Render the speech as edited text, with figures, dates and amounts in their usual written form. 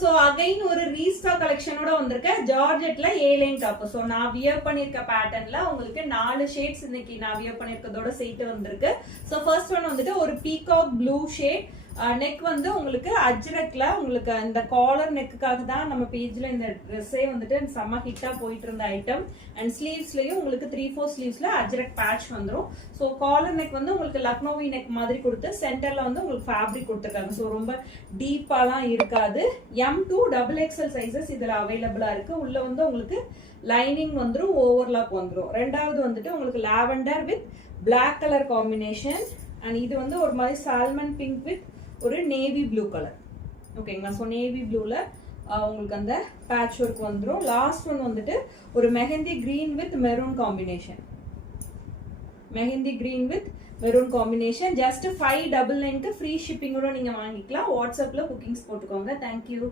So again ஒரு restock கலெக்ஷனோட வந்திருக்கேன். ஜார்ஜெட்ல ஏ line top. So நான் வியர் பண்ணிருக்க பேட்டர்ன்ல உங்களுக்கு 4 ஷேட்ஸ் இன்னைக்கு நான் வியர் பண்ணிருக்கதோட சேர்த்து வந்திருக்கு. சோ ஃபர்ஸ்ட் ஒன் வந்துட்டு ஒரு பீகாக் ப்ளூ ஷேட். நெக் வந்து உங்களுக்கு அஜ்ரக்ல உங்களுக்கு இந்த காலர் நெக்குக்காக தான் நம்ம பேஜ்ல இந்த ட்ரெஸ்ஸே வந்துட்டு செம்ம ஹிட்டா போயிட்டு இருந்த ஐட்டம். அண்ட் ஸ்லீவ்ஸ்லயும் உங்களுக்கு 3/4 ஸ்லீவ்ஸ்ல அஜ்ரக் பேட்ச் வந்துடும். ஸோ காலர் நெக் வந்து உங்களுக்கு லக்னோவி நெக் மாதிரி கொடுத்து சென்டர்ல வந்து உங்களுக்கு ஃபேப்ரிக் கொடுத்துருக்காங்க. ஸோ ரொம்ப டீப்பாலாம் இருக்காது. M2 XXL சைசஸ் இதுல அவைலபிளா இருக்கு. உள்ள வந்து உங்களுக்கு லைனிங் வந்துடும், ஓவர்லாக் வந்துடும். ரெண்டாவது வந்துட்டு உங்களுக்கு lavender with black colour combination. And இது வந்து ஒரு மாதிரி சால்மன் பிங்க் வித் ஒரு நேவி ப்ளூ கலர். ஓகேங்களா? ஸோ நேவி ப்ளூல உங்களுக்கு அந்த பேட்ச் ஒர்க் வந்துடும். லாஸ்ட் ஒன் வந்துட்டு ஒரு mehndi green with maroon combination. Mehndi green with maroon combination. Just 599க்கு ஃப்ரீ ஷிப்பிங்கோட நீங்க வாங்கிக்கலாம். வாட்ஸ்அப்ல புக்கிங்ஸ் போட்டுக்கோங்க. தேங்க்யூ.